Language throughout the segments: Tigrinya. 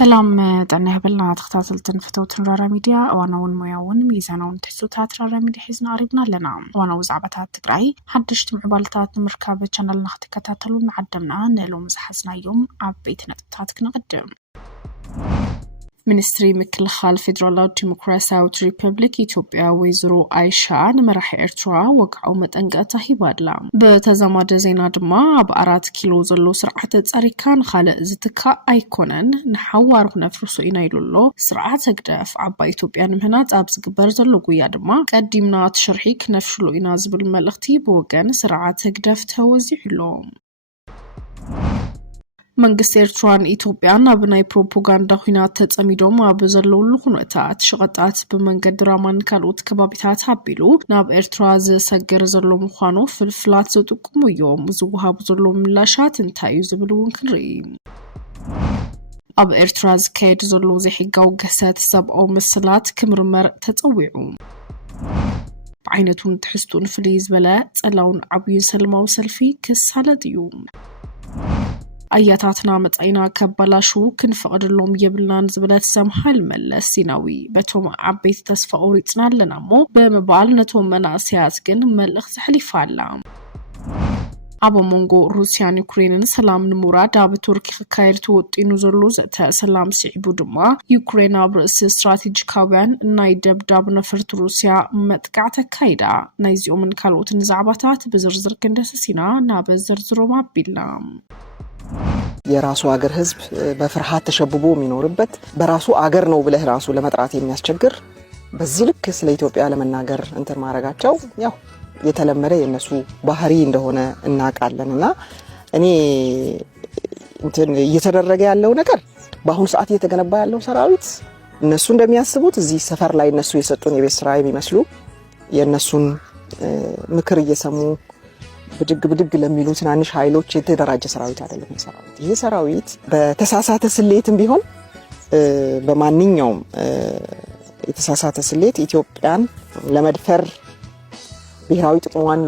سلام طنه بلنا تختاتلتن فتوتن رارا ميديا واناون موياون ميزانون تحسوتات رارا ميديا حيزنا قريبنا لنا وانا زعبتات تقرأي حدشت معبالتات مركبة channel نختكتاتلون عدمنا نيلو مزحزنا يوم عبيت نقطاتك نقدم منستري مكلخال فيدرالات ديمقراسياويت ريبابليك إثيوبيا ويزرو عايشة نمرح إرترا وقعوا متنقاتا هيبادلا بتزامد زينا دما بأرات كيلو زلو سرعة تاريكان خالق زتكا أيكونن نحوار نفرسو إنا يلولو سرعة تقدف عبا إثيوبيا نمهنات أبز قبر زلو قويا دما قدمنا تشرحيك نفشلو إنا زبل ملغتي بوغن سرعة تقدف توزيعلو መንግስት ኤርትራን ኢትዮጵያን አብናይ ፕሮፓጋንዳ ኹናት ተጸሚዶም አብዘለው ልኹነታት ሸቀጣት በመንገድ ድራማን ካልኦት ከባቢታት አቢሉ ናብ ኤርትራ ዘሰገር ዘሎ ምዃኑ ፍልፍላት ዘጥቁሙ እዮም ዝውሃብ ዘሎ ምላሻት እንታይ ዝብሉን ክንሪ ኣብ ኤርትራ ዝካየድ ዘሎ ዘሕጋው ገሰት ሰብኣው መስላት ክምርመር ተጸዊዑ ዓይነቱን ትሕስቱን ፍሊዝ በለ ጸላውን ዓብይ ሰልማው ሰልፊ ክሳለጥዩ አያታትና መጻይና ከባላሹ ክንፈቅድሎም የብልናን ዝብለት ሰምሃል መለስ ሲናዊ በቶም አቤት ተስፋ ኦሪጽናለናሞ በመባል ነቶም መናሲያት ግን መልእኽ ዘሕሊፋላ አብ ሞንጎ ሩሲያን ዩክሬንን ሰላም ንሙራድ ኣብ ቱርኪ ከካይድ ተወጢኑ ዘሎ ዘተ ሰላም ሲዕቡ ድማ ዩክሬን ኣብ ርእሲ ስትራቴጂካውያን ናይ ደብዳብ ነፍርት ሩሲያ መጥቃዕ ተካይዳ ናይ ዚኦምን ካልኦትን ዛዕባታት በዝርዝር ክንደስሲና ናብ ዝርዝሮም አቢልና የራሱ ሀገር ህዝብ በፍርሃት ተሸብቦ የሚኖርበት በራሱ ሀገር ነው ብለህ ራሱ ለመጥራት የሚያስቸግር በዚህ ልክ ስለ ኢትዮጵያ ለመናገር እንትን ማረጋቸው ያው የተለመደ የነሱ ባህሪ እንደሆነ እናቃለንና እኔ እንትን እየተደረገ ያለው ነገር በአሁኑ ሰዓት እየተገነባ ያለው ሰራዊት እነሱ እንደሚያስቡት እዚህ ሰፈር ላይ እነሱ የሰጡን የቤት ስራ የሚመስሉ የነሱን ምክር እየሰሙ ብድግ ለሚሉ ትናንሽ ኃይሎች የተደራጀ ሰራዊት አይደለም ሰራዊት ይሄ ሰራዊት በተሳሳተ ስሌትም ቢሆን በማንኛውም የተሳሳተ ስሌት ኢትዮጵያን ለመድፈር ብሔራዊ ጥቅሟን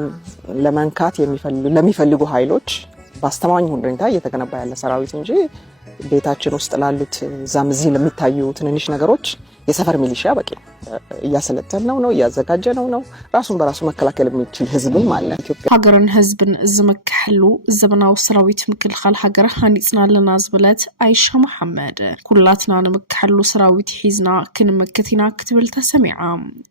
ለማንካት ለሚፈልጉ ኃይሎች በአስተማማኝ ሁኔታ እየተገነባ ያለ ሰራዊት እንጂ ቤታችን ውስጥ ላሉት ዛምዚ ለሚታዩ ትንንሽ ነገሮች የሰፈር ሚሊሻ በቂ እያሰለጠነው ነው እያዘጋጀነው ነው ራሱን በራሱ መከላከል የሚችል ህዝብም አለ ኢትዮጵያ ሀገርን ህዝብን ዝመከሐሉ ዘመናው ሰራዊት ምክልኻል ሀገር ሃኒጽናለና ዝብለት አይሻ መሐመድ ኩላትና ንምክሐሉ ሰራዊት ሒዝና ክንመከቲና ክትብል ተሰሚዓ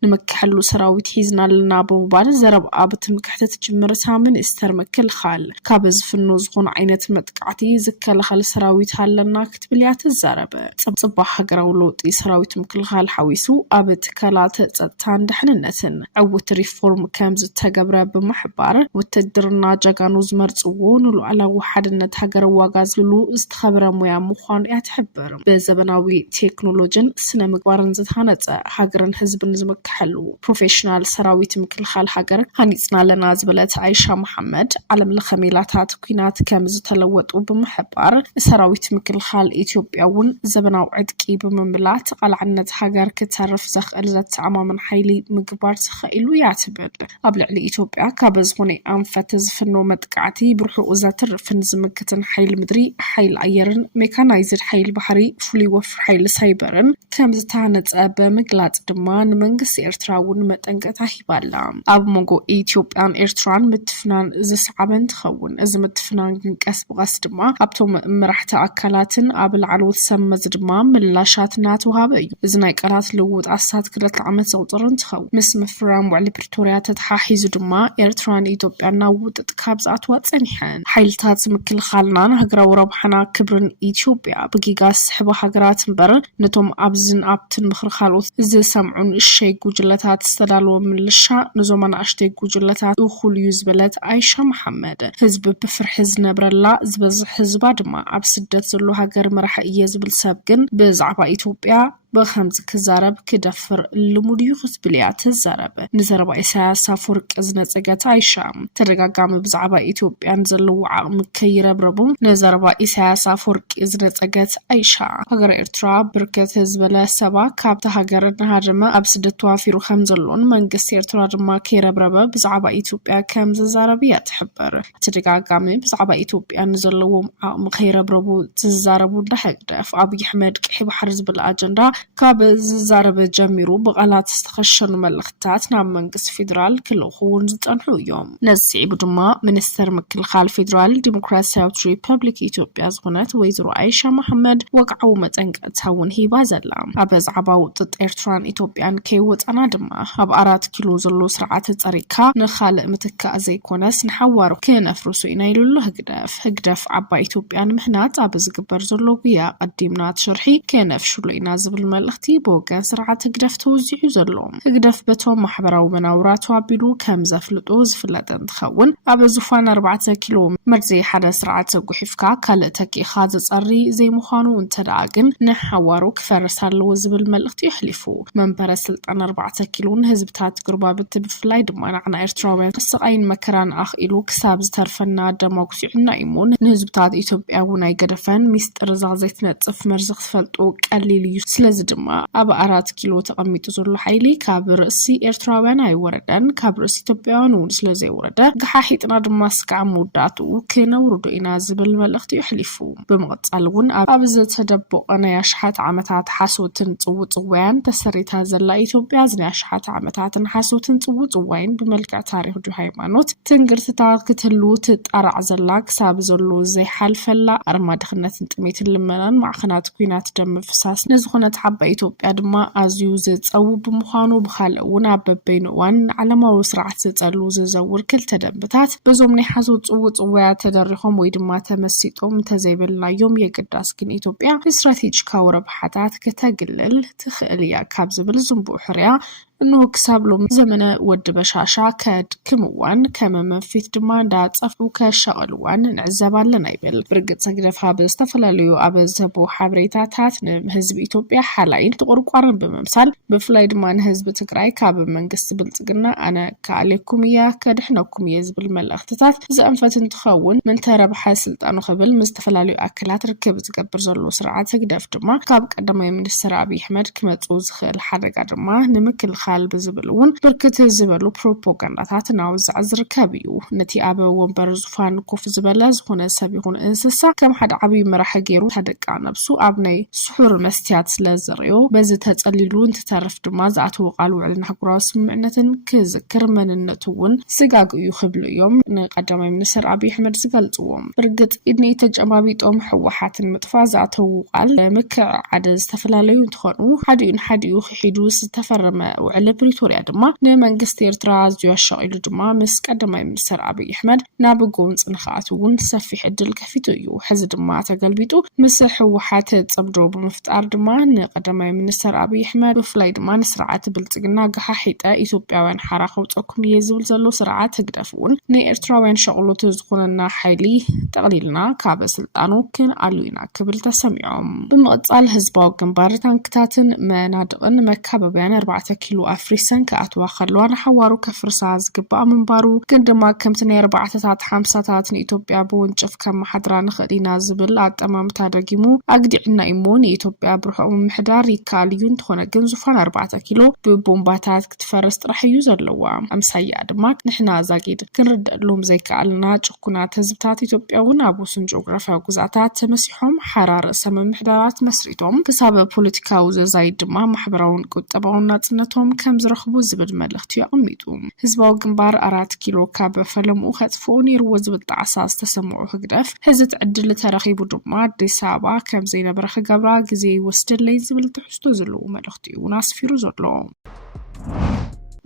ንምክሐሉ ሰራዊት ሒዝናልና በባል ዘረብ አብት ምክሕተት ጅምርታ ሚኒስተር ምክልኻል ካብ ዝፍኑ ዝኾኑ ዓይነት መጥቃዕቲ ዝከላኸል ሰራዊት ሃለና ክትብል ያተዛረበ ጽብጽባ ሀገራው ለውጢ ሰራዊት ምክልኻል ሓዊሱ ኣብ ትከላት ጸጥታን ድሕንነትን ዕውት ሪፎርም ከም ዝተገብረ ብምሕባር ውትድርና ጀጋኑ ዝመርጽዎ ንሉዓላዊ ሓድነት ሃገር ዋጋ ዝብሉ ዝተኸበረ ሙያ ምዃኑ ያትሕብር በዘበናዊ ቴክኖሎጂን ስነ ምግባርን ዝተሃነጸ ሃገርን ህዝብን ዝመክሐሉ ፕሮፌሽናል ሰራዊት ምክልኻል ሃገር ሃኒጽናለና ዝብለት አይሻ መሐመድ ዓለም ለኸ ሜላታት ኩናት ከም ዝተለወጡ ብምሕባር ሰራዊት ምክልኻል ኢትዮጵያውን ዘበናዊ ዕድቂ ብምምላት ቃልዓነት ሃገር ክተርፍ ዘኽእል ዘተዓማምን ሓይሊ ምግባር ተኸኢሉ ያትብል ኣብ ልዕሊ ኢትዮጵያ ካብ ዝኾነ ኣንፈት ዝፍኖ መጥቃዕቲ ብርሑቕ ዘትርፍን ዝምክትን ሓይሊ ምድሪ ሓይሊ ኣየርን ሜካናይዝድ ሓይሊ ባሕሪ ፍሉይ ወፍሪ ሓይሊ ሳይበርን ከም ዝተሃነጸ ብምግላጽ ድማ ንመንግስቲ ኤርትራ እውን መጠንቀቕታ ሂባላ ኣብ ሞንጎ ኢትዮጵያን ኤርትራን ምትፍናን ዝሰዓበ እንትኸውን እዚ ምትፍናን ግን ቀስ ብቐስ ድማ ኣብቶም መራሕቲ ኣካላትን ኣብ ላዕለዎት ሰመዝ ድማ ምላሻት እናተውሃበ እዩ እዚ ናይ ቃላት ልውውጥ ኣሳት ክልተ ዓመት ዘቁጥር እንትኸውን ምስ ምፍራም ውዕሊ ፕሪቶሪያ ተተሓሒዙ ድማ ኤርትራን ኢትዮጵያና ውጥጥ ካብ ዝኣትዋ ጸኒሐን ሓይልታት ምክልኻልናን ሃገራዊ ረብሓና ክብርን ኢትዮጵያ ብጊጋ ዝስሕቡ ሃገራት እምበር ነቶም ኣብዝን ኣብትን ምኽሪ ካልኦት ዝሰምዑን እሸይ ጉጅለታት ዝተዳለወ ምልሻ ንዞም ኣናእሽተይ ጉጅለታት እኹል እዩ ዝበለት አይሻ መሐመድ ህዝቢ ብፍርሒ ዝነብረላ ዝበዝሕ ህዝባ ድማ ኣብ ስደት ዘሎ ሃገር መራሒ እየ ዝብል ሰብ ግን ብዛዕባ ኢትዮጵያ بخمس كزارب كدفر المديو خسبليا تزارب نزرب إساس فورك إزنة أجت عايشة ترجع قام بزعبة إثيوبيا نزلوا عم كيرب ربهم نزرب إساس فورك إزنة أجت عايشة هجر إرترا بركة زبالة سبا كابت هجر نهاجمة أبسد توافيرو خمزلون من قصير إرترا جما كيرب ربا بزعبة إثيوبيا كم زاربية تحبر ترجع قام بزعبة إثيوبيا نزلوا عم كيرب ربو تزاربو دحدف أبي أحمد كحب حرز بالأجندة كاب زارب جميرو بغلات استخشن ملختات نام منقص فيدرال كل خون زتنحو يوم نزعي بدما منستر مكل خال فيدرال ديمقراطية ريبابليك إثيوبيا زغنات ويزرو عائشة محمد وقعو متنق تهون هي بازلا أبز عباو ضد إرتران إثيوبيان كيوت أنا دما أب 4 كيلو زلو سرعة طريقة نخالق متكا زي كونس نحوارو كنفرسو إنايلو له هقدف عبا إثيوبيان مهنات أبز قبر زلو بيا قديمنا تشرحي كنفشو لإنا زبل ملختي بوغان سرعة هقدف توزيعو زلوم هقدف بتوم محبراو مناورات وابيلو كم زفلطو زفلطن تخون أبزوفان 4 كيلو مرزي حدا سرعة قحفكا كالتكي خاز صري زي مخانو انتداقن نحوارو كفرسالو زبل ملختي يحلفو منبر سلطان 4 كيلو هزبتات قربابت بفلاي دمان عنا إرتراوين قصقاين مكران أخ إلو كساب زترفنا دموكسي عنا إيمون نهزبتات إثيوبيا وناي قدفان ميست رزاق زيتنا تصف مرزق فلطو قليلي سلز دما أبا 4 كيلو تقميتو زلو حيلي كابر سي إرتراوين أي وردن كابر سي إثيوبيان ونسلزي ورده قحاحيتنا دما سكع موداتو كنورو إنا زبل ملختي يحلفو بمقصالون أبز تدبو أنا يشحات عمتات حاسوتن صووان تسريتها زلا إثيوبيا زنا يشحات عمتات حاسوتن صووان بملكع تاريخ دو هايمانوت تنقرتتا كتلو تتقرع زلا كساب زلو زي حال فلا أرما دخلنا تنتميت اللمنان مع خنات كوينات دم فساس نزخونة حبا إثيوبيا دما أزيو زيت أو بمخانو بخالقون ببينوان على ما وسرعة زلو زور كل تدبتات بزومني حاسوت صووات تدريهم ويدما تمسيتهم تزيبل لا يوم يقداس كن إثيوبيا استراتيجيكا وربحاتات كتقلل تخيليا كابز بالزنبو حريا إنه كسابلو زمن ود بشاشا كاد كموان كما منفيت دمان دات صفو كشغلوان نعزبان لنايبل برقد سقدفها بستفلاليو أبزبو حابريتاتات نمهزب إثيوبيا حالين تقرقوارن بممثال بفلاي دمان هزب تقراي كاب منقس بلتقنا أنا كاليكوميا كدحناكوميا زبل ملأختتات زأنفتن تخون من تربحا سلطانو خبل مستفلاليو أكلات ركب تقبر زلو سرعات سقدف دما كاب قدما من السر أبي أحمد كمتوز خيل حرقا دما نمكل قلب زبلون بركت زبلو بروباغندا ناوز عزر كابيو نتي أبا ومبر زفان كوف زبلاز هنا سبيهون إنسسا كم حد عبي مراح جيرو تدقى نفسو أبني سحور المستيات لازريو بزي تتقللون تتعرف دماز عتو قالوا على نحقراس معنة كذكر من النتون سقاق يخبلو يوم نقدم من سر أبي أحمد سقلتوهم برقت إدني تجمابيت حوحات المتفاز عتو قال مكع عدد استفلاليون تخونو حديون حيدوس تفرم وعلى بريتوريا دما نمنقست إرترا زيو الشغيلو دما مس قدما يمسر أبي أحمد نابقون سنخاتون سفيح الدل كفيتو يو حز دما تقلبيتو مسح وحات تصبدو بمفتار دما نقدما يمسر أبي أحمد بفلاي دما نسرعات بلتقنا قحا حيطة إثيوبيا وين حراخو تقوم يزول زلو سرعات تقدفون ني إرترا وين شغلو تزخوننا حيلي تقليلنا كاب سلطانو كن ألوينا كبل تسميعهم بمقصال هزباو قنبار تنكتاتن منادقن مكاببين 4 كيلو أفريسن كأتوا خلوان حوارو كفرساز قبا منبارو كندما كمتني 4 5 إثيوبيا بونجف كم حضران خدينا زبل أمام تادقيمو أقدعنا إيمون إثيوبيا بروحهم محدار يكاليون تخونا جنزوفان 4 كيلو ببومباتات كتفرست رح يوزرلوا أمسايا دماك نحنا زاقيد كنرد لهم زي كالنا جوكونا تزبتات إثيوبيا ونابوسن جغرافيا وقزعتات تمسيحهم حرار سمم محدارات مسريتهم بسبب بوليتيكا وزايد دما محبراون قطباون ناتنتهم كم زرخبو زبد ملختي عميتهم هزباو قنبار 4 كيلو كاب فلمو خطفون يروز بالتعساس تسمعو هقدف هزت عدل ترخيبو دما ديسابا كم زينا برخ قبرا قزي وستر لي زبل تحستو زلو ملختي وناس فيرو زرلو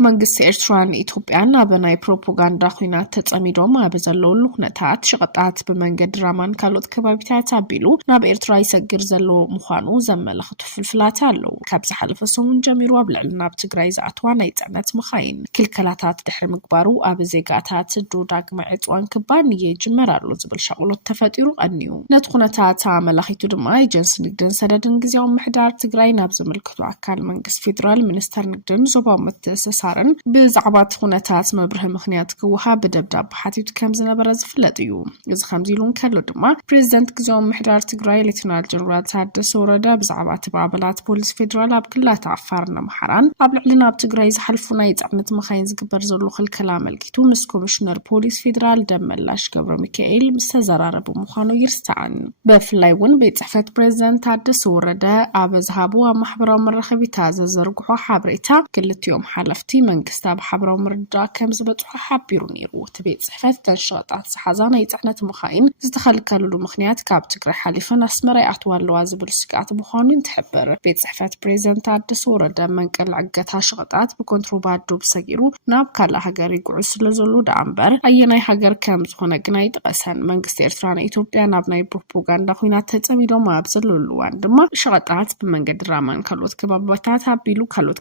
መንግስት ኤርትራን ኢትዮጵያን አበናይ ፕሮፓጋንዳ ኩናት ተጸሚዶም አበዘለውሉ ሁነታት ሽቀጣት በመንገድ ድራማን ካልኦት ከባቢታት አቢሉ ናብ ኤርትራ ይሰግር ዘሎ ምዃኑ ዘመለኽቱ ፍልፍላት አለው ካብዚ ሓለፈ ሰሙን ጀሚሩ ኣብ ልዕሊ ናብ ትግራይ ዝኣትዋ ናይ ጽዕነት መኻይን ክልከላታት ድሕሪ ምግባሩ ኣብ ዜጋታት ዳግመ ዕፅዋን ክባን ይጅመራሉ ዝብል ሸቕሎት ተፈጢሩ ቀኒዩ ነቲ ኩነታት ኣመላኺቱ ድማ ኤጀንሲ ንግድን ሰደድን ግዚያዊ ምሕዳር ትግራይ ናብ ዘመልክቱ ኣካል መንግስት ፌደራል ሚኒስተር ንግድን ዞባዊ ምትእስሳርን ብዛዕባ ኩነታት መብርህ ምኽንያት ክወሃብ ብደብዳቤ ሓቲቱ ከም ዝነበረ ዝፍለጥ እዩ እዚ ከምዚ ኢሉ ከሎ ድማ ፕሬዝዳንት ግዚያዊ ምሕዳር ትግራይ ሌተናል ጀነራል ታደሰ ወረደ ብዛዕባ ተባባላት ፖሊስ ፌደራል ኣብ ክልላት ኣፋርን ኣምሓራን ኣብ ልዕሊ ናብ ትግራይ ዝሓልፉ ናይ ጽዕነት መኻይን ዝግበር ዘሎ ክልከላ መልኪቱ ምስ ኮሚሽነር ፖሊስ ፌደራል ደመላሽ ገብረ ሚካኤል ምስ ተዘራረቡ ምዃኑ ይርሳዕን በፍላይ እውን ቤት ጽሕፈት ፕሬዝዳንት ታደሰ ወረደ ኣብ ዝሃቡ ኣብ ማሕበራዊ መራኸቢታት ዘዘርግሖ ሓበሬታ ክልቲኦም ሓለፍቲ መንግስት ኣብ ሓበራዊ ምርዳእ ከም ዝበጽሑ ሓቢሩ ነይሩ እቲ ቤት ጽሕፈት ተንሸጣት ዝሓዛ ናይ ጽዕነት መኻይን ዝተኸልከሉሉ ምኽንያት ካብ ትግራይ ሓሊፈን ኣስመራ ይኣትዋ ኣለዋ ዝብል ስጋት ምዃኑ ይትሕብር ቤት ጽሕፈት ፕሬዝዳንት ታደሰ ወረደ መንቀል ዕገታ ሸቐጣት ብኮንትሮባንዶ ብሰጊሩ ናብ ካልእ ሃገር ይጉዕዝ ስለዘሎ ዳ እምበር ኣየናይ ሃገር ከም ዝኾነ ግን ኣይጠቐሰን መንግስቲ ኤርትራ ኢትዮጵያ ናብ ናይ ፕሮፓጋንዳ ኩናት ተጸሚዶም ኣብ ዘለሉ እዋን ድማ ሸቐጣት ብመንገዲ ድራማን ካልኦት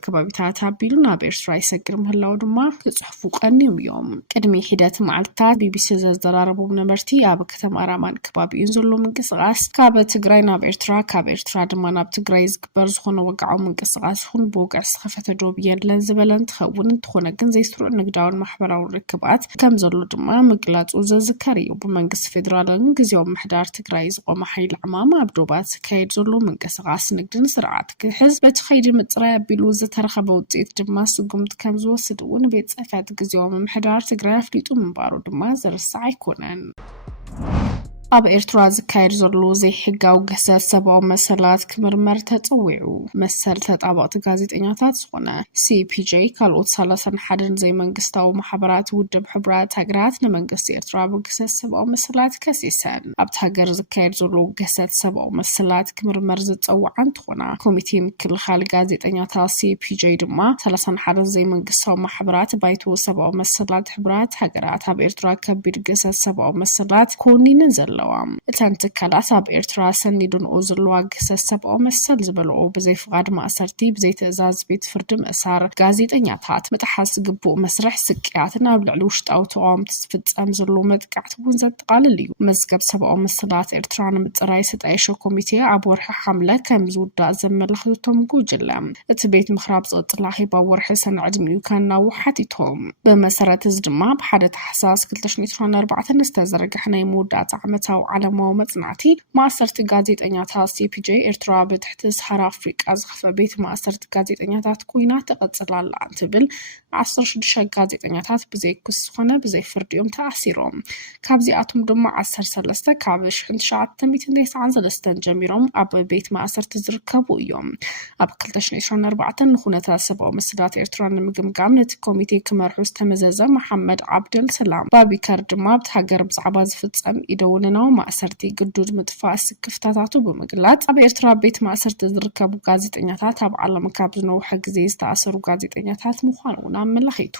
ከባቢታት ኣቢሉ ናብ ኤርትራ ይሰግር ምህላው ድማ ክጽሕፉ ቀኒዮም እዮም ቅድሚ ሂደት መዓልታት ቢቢሲ ዘዘራረቡ ነበርቲ ኣብ ከተማ ራማን ከባቢኡን ዘሎ ምንቅስቓስ ካብ ትግራይ ናብ ኤርትራ ካብ ኤርትራ ድማ ናብ ትግራይ ዝግበር ዝኾነ ወግዓዊ ምንቅስቓስ ሁን ብውግዕ ዝኸፈተ ዶብ የለን ዝበለን ትኸውን እንትኾነ ግን ዘይስሩዕ ንግዳውን ማሕበራውን ርክባት ከም ዘሎ ድማ ምግላጹ ዘዝከር እዩ ብመንግስቲ ፌደራልን ግዚያዊ ምሕዳር ትግራይ ዝቆመ ሓይሊ ዕማማ ኣብ ዶባት ዝካየድ ዘሎ ምንቅስቓስ ንግድን ስርዓት ክሕዝ በቲ ኸይዲ ምጽራይ ኣቢሉ ዝተረኸበ ውፅኢት ድማ ስጉምት ከም ዝወስድ እውን ቤት ጽሕፈት ግዚያዊ ምሕዳር ትግራይ ኣፍሊጡ ምንባሩ ድማ ዘርሳዕ ኣይኮነን ኣብ ኤርትራ ዝካየድ ዘሎ ዘይሕጋዊ ገሰት ሰብኣዊ መሰላት ክምርመር ተጸዊዑ መሰል ተጣባቕቲ ጋዜጠኛታት ዝኾነ CPJ ካልኦት 31 ዘይመንግስታዊ ማሕበራት ውድብ ሕብራት ሃገራት ንመንግስቲ ኤርትራ ብገሰት ሰብኣዊ መሰላት ከሲሰን ኣብቲ ሃገር ዝካየድ ዘሎ ገሰት ሰብኣዊ መሰላት ክምርመር ዝጸውዓ እንትኾና ኮሚቴ ምክልኻል ጋዜጠኛታት CPJ ድማ 31 ዘይመንግስታዊ ማሕበራት ባይቶ ሰብኣዊ መሰላት ሕብራት ሃገራት ኣብ ኤርትራ ከቢድ ገሰት ሰብኣዊ መሰላት ኮኒነን ዘለ እተን ትካላት ኣብ ኤርትራ ሰኒድንኦ ዘለዋ ገሰት ሰብኣዊ መሰል ዝበልዑ ብዘይ ፍቓድ ማእሰርቲ ብዘይ ትእዛዝ ቤት ፍርዲ ምእሳር ጋዜጠኛታት ምጥሓስ ግቡእ መስርሕ ስቅያትን ኣብ ልዕሊ ውሽጣዊ ተቃውምቲ ዝፍጸም ዘሎ መጥቃዕቲ እውን ዘጠቓልል እዩ መዝገብ ሰብኣዊ መሰላት ኤርትራ ንምፅራይ ዝተጣየሸ ኮሚቴ ኣብ ወርሒ ሓምለ ከም ዝውዳእ ዘመላኽቶም ጉጅለ እቲ ቤት ምኽራብ ዝቕፅላ ሂባ ወርሒ ሰነ ዕድሚኡ ከናው ሓቲቶም ብመሰረት እዚ ድማ ብሓደ ታሕሳስ 2024 ዝተዘርግሐ ናይ መወዳእታ ዓመታዊ ዓለማዊ መጽናዕቲ ማእሰርቲ ጋዜጠኛታት CPJ ኤርትራ ብትሕቲ ሰሃራ ኣፍሪቃ ዝኸፈ ቤት ማእሰርቲ ጋዜጠኛታት ኮይና ተቐጽላላ እንትብል 16 ጋዜጠኛታት ብዘይ ክስ ዝኾነ ብዘይ ፍርዲኦም ተኣሲሮም ካብዚኣቶም ድማ 13 ካብ 1993 ጀሚሮም ኣብ ቤት ማእሰርቲ ዝርከቡ እዮም ኣብ 2024 ንኹነታት ሰብኣዊ መሰላት ኤርትራ ንምግምጋም ነቲ ኮሚቴ ክመርሑ ዝተመዘዘ መሐመድ ዓብደል ሰላም ባቢከር ድማ ኣብቲ ሃገር ብዛዕባ ዝፍጸም ኢደውንናዊ ማእሰርቲ ግዱድ ምጥፋእ ስክፍታታቱ ብምግላጽ ኣብ ኤርትራ ቤት ማእሰርቲ ዝርከቡ ጋዜጠኛታት ኣብ ዓለም ካብ ዝነውሐ ግዜ ዝተኣሰሩ ጋዜጠኛታት ምዃኑን ኣመላኺቱ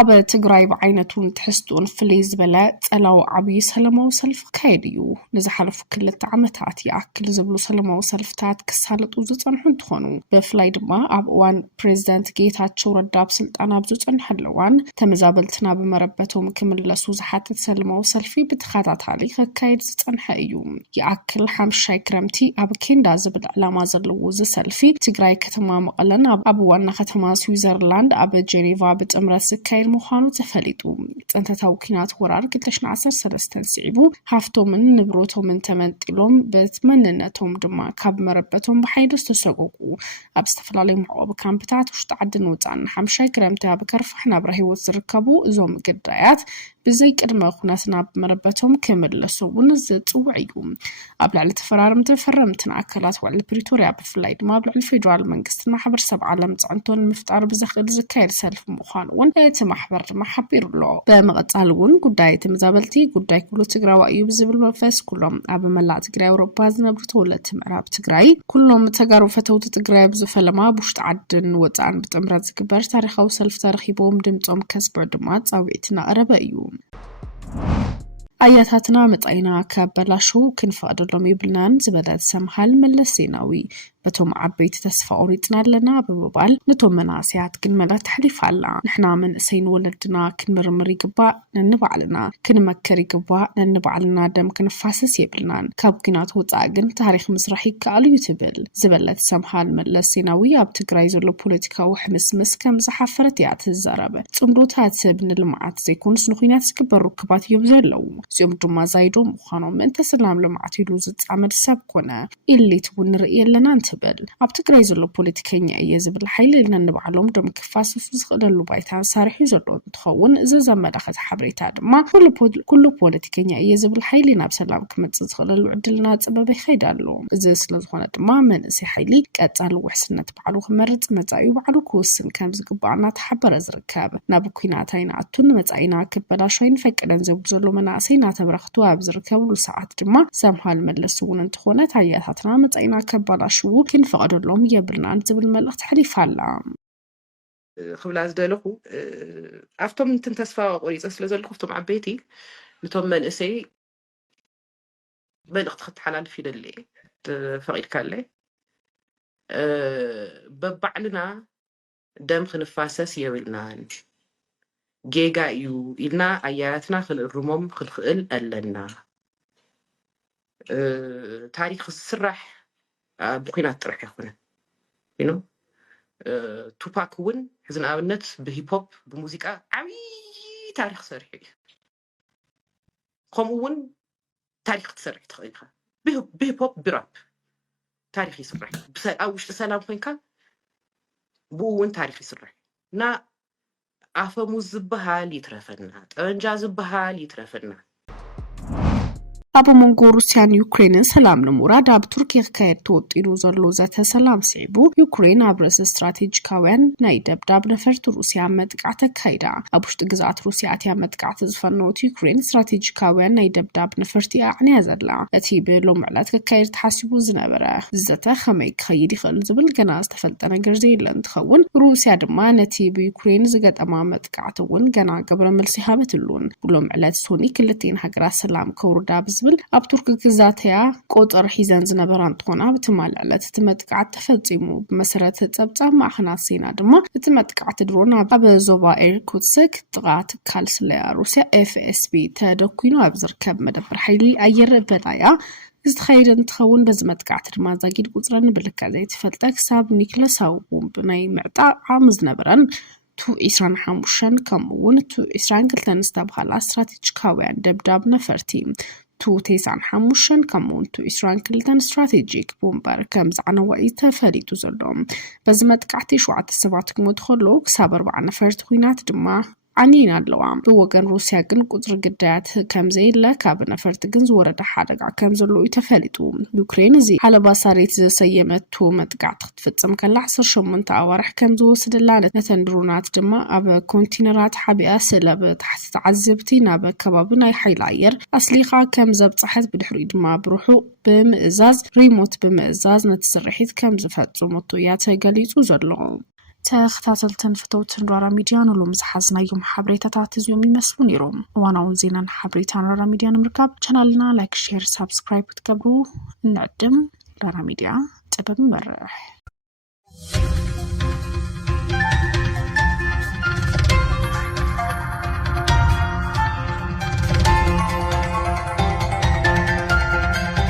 ኣብ ትግራይ ብዓይነቱን ትሕዝቶን ፍልይ ዝበለ ጸላው ዓብዪ ሰላማዊ ሰልፊ ካየድ እዩ ንዝሓለፉ 2 ዓመታት ይኣክል ዝብሉ ሰላማዊ ሰልፍታት ክሳለጡ ዝጸንሑ እንትኾኑ ብፍላይ ድማ ኣብ እዋን ፕሬዝዳንት ጌታቸው ረዳ ኣብ ስልጣን ኣብ ዝጸንሐለዋን ተመዛበልትና ብመረበቶም ክምለሱ ዝሓትት ሰላማዊ ሰልፊ ብተኸታታሊ ክካየድ ዝጸንሐ እዩ ይኣክል 5 ክረምቲ ኣብ ኬንዳ ዝብል ዕላማ ዘለዎ ዝሰልፊ ትግራይ ከተማ መቐለን ኣብ ዋና ከተማ ስዊዘርላንድ ኣብ ጄኔቫ ብጥምረት ዝካየድ ምዃኑ ተፈሊጡ ጽንተታዊ ኩናት ወራር 2013 ስዒቡ ሃፍቶምን ንብረቶምን ተመንጢሎም በትመንነቶም ድማ ካብ መረበቶም ብሓይሊ ዝተሰቆቁ ኣብ ዝተፈላለዩ መዕቆቢ ካምፕታት ውሽጢ ዓድን ወጻእን 5 ክረምቲ ኣብ ከርፋሕ ናብራ ህይወት ዝርከቡ እዞም ግዳያት بزي قدمه خناتنا بمربتهم كملسون زጽውዕዩ ኣብ ልዕሊ ተፈራርምትን ኣካላት ዋዕላ ፕሪቶሪያ ብፍላይ ድማ ኣብ ልዕሊ ፌደራል መንግስትን ማሕበረሰብ ዓለም ጽዕንቶን ምፍጣር ብዝኽእል ዝካየድ ሰልፊ ምዃኑ እውን እቲ ማሕበር ድማ ሓቢሩሎ በመቐጻል እውን ጉዳይ ተመዛበልቲ ጉዳይ ኩሉ ትግራዋይ እዩ ብዝብል መንፈስ ኩሎም ኣብ መላእ ትግራይ ኣውሮፓ ዝነብሩ ተወለድቲ ምዕራብ ትግራይ ኩሎም ተጋሩ ፈተውቲ ትግራይ ብዝፈለማ ብውሽጢ ዓድን ወፃእን ብጥምረት ዝግበር ታሪኻዊ ሰልፊ ተረኺቦም ድምፆም ከስብዑ ድማ ጻውዒት እናቐረበ እዩ አያታትና መጣይና ካበላሹ ክንፈቅደሎም ይብልናን ዝበለት ሰምሃል መለስ ዜናዊ በቶም ዓበይቲ ተስፋ ኦሪጥናለና በመባል ነቶም መናስያት ግን መላት ተሕሊፋላ ንሕና መንእሰይን ወለድና ክንምርምር ይግባእ ነንባዕልና ክንመከር ይግባእ ነንባዕልና ደም ክንፋስስ ይብልናን ካብ ኩናት ወፃእ ግን ታሪክ ምስራሕ ይከኣል እዩ ትብል ዝበለት ሰምሃል መለስ ዜናዊ ኣብ ትግራይ ዘሎ ፖለቲካዊ ሕምስምስ ከም ዝሓፈረት እያ ትዛረበ ጽምዶታት ሰብ ንልምዓት ዘይኮንስ ንኹናት ዝግበሩ ክባት እዮም ዘለው እዚኦም ድማ ዛይዶ ምዃኖም እንተ ሰላም ልምዓት ኢሉ ዝጻመድ ሰብ ኮነ ኢሊት እውን ንርኢ ኣለና በል ኣብ ትግራይ ዘሎ ፖለቲከኛ እየ ዝብል ሓይሊ ነንባዕሎም ደም ክፋስሱ ዝኽእለሉ ባይታ ሳርሒ ዘሎ እንትኸውን እዚ ዘመላኽት ሓበሬታ ድማ ኩሉ ፖለቲከኛ እየ ዝብል ሓይሊ ናብ ሰላም ክመጽእ ዝኽእለሉ ዕድልና ጽበብ ይኸይዳሉ እዚ ስለዝኾነ ድማ መንእሰይ ሓይሊ ቀጻሊ ውሕስነት ባዕሉ ክመርጽ መጻኢ ባዕሉ ክውስን ከም ዝግባእና ተሓበረ ዝርከብ ናብ ኩናት ኣይናኣቱን መጻኢና ክበላሾይን ፈቅደን ዘብሉ ዘሎ መናእሰይ ናተብረኽቱ ኣብ ዝርከብሉ ሰዓት ድማ ሰምሃል መለስ እውን እንትኾነ ታያታትና መጻኢና ከበላሹ ክንፈቅደሎም ይብልናን ዝብል መልእኽቲ ሕሊፋላ خبلا زدلخو أفتم انتن تسفا قريص سلزلخو فتم عبيتي نتم منئسي بلغت خط حلال في دلي فقير كالي ببعلنا دم خنفاسس يبلنان جيجا يو إلنا آياتنا خل الرموم خل خل ألنا تاريخ السرح بقينات رح يخونه you know توباك ون حزن آبنت بهيب هوب بموسيقى عوي تاريخ سرحي قوم ون تاريخ تسرح تخيلها بهيب هوب براب تاريخ يسرح بس أوش سلام فينك بو ون تاريخ يسرح نا أفهمو زبها يترفنا أنجاز بها يترفنا أبو منغو روسيان يوكرين سلام لموراد أب تركيا كاير توطينو زرلو ذات سلام سيبو يوكرين أبرز استراتيجيكاوين نايدب داب نفرت روسيا مدقعت كايدا أبوشت قزعت روسيا تيا مدقعت زفنوت يوكرين استراتيجيكاوين نايدب داب نفرتي أعني زرلا التي بيرلو معلات كاير تحاسبو زنابرا زتا خميك خيدي خل زبل قناز تفلتنا قرزي لنتخون روسيا دما نتي بيوكرين زقات أمام مدقعتون قنا قبر ملسيها بتلون بلو معلات سوني كلتين حقرا سلام كوردا بزبل ኣብ ቱርክ ግዛትያ ቆጠር ሒዘን ዝነበራን እንትኾና ብትማልዕለት እቲ መጥቃዕቲ ተፈጺሙ ብመሰረት ጸብጻብ ማዕኸናት ዜና ድማ እቲ መጥቃዕቲ ድሮን ኣብ ዞባ ኤርኩትስክ ጥቃት ካልስለያ ሩስያ ኤፍኤስቢ ተደኩኑ ኣብ ዝርከብ መደበር ሓይሊ ኣየር በላያ ዝተኸይደ እንትኸውን በዚ መጥቃዕቲ ድማ ዛጊድ ቁጽረን ብልካ ዘይተፈልጠ ክሳብ ኒክለሳው ቦምብ ናይ ምዕጣቅ ዓም ዝነበረን تو إسران حموشن كمون تو إسران كلتن استبخال استراتيجيكاويان دبداب نفرتي تو تيسان حموشن كمون تو إسران كلتن استراتيجيك بومبر كم زعنا وقيتا فريدو زلوم بزمت كعتي شوعات السبعتك مدخلوك سابر بعنا نفرت خوينات دما عنين اللوام بوغن روسيا جن قدر قدات كم زي لا كابنا فرتجن زورة حادق كم زلوا يتفلتوا يوكرين زي على بصاريت زي سيمت تو متقعت تفتم كان لحصر شمن تعورح كم زو سدلانة نتندرونات دما أب كونتينرات حبيئة سلب تحت تعذبتي ناب كبابنا يحيل عير أصليقا كم زبط صحت بالحري دما بروحو بمئزاز ريموت بمئزاز نتسرحيت كم زفتو مطويات قليتو زلوا تختاتلتن فتوتن رارا ميديان ولوم زحزنا يوم حبريتات زيوم يمسلو نيروم وانا زينان حبريتان رارا ميديان مركب چانالنا لايك شير سبسكرايب تقبرو نعدم رارا ميديا تبب مرح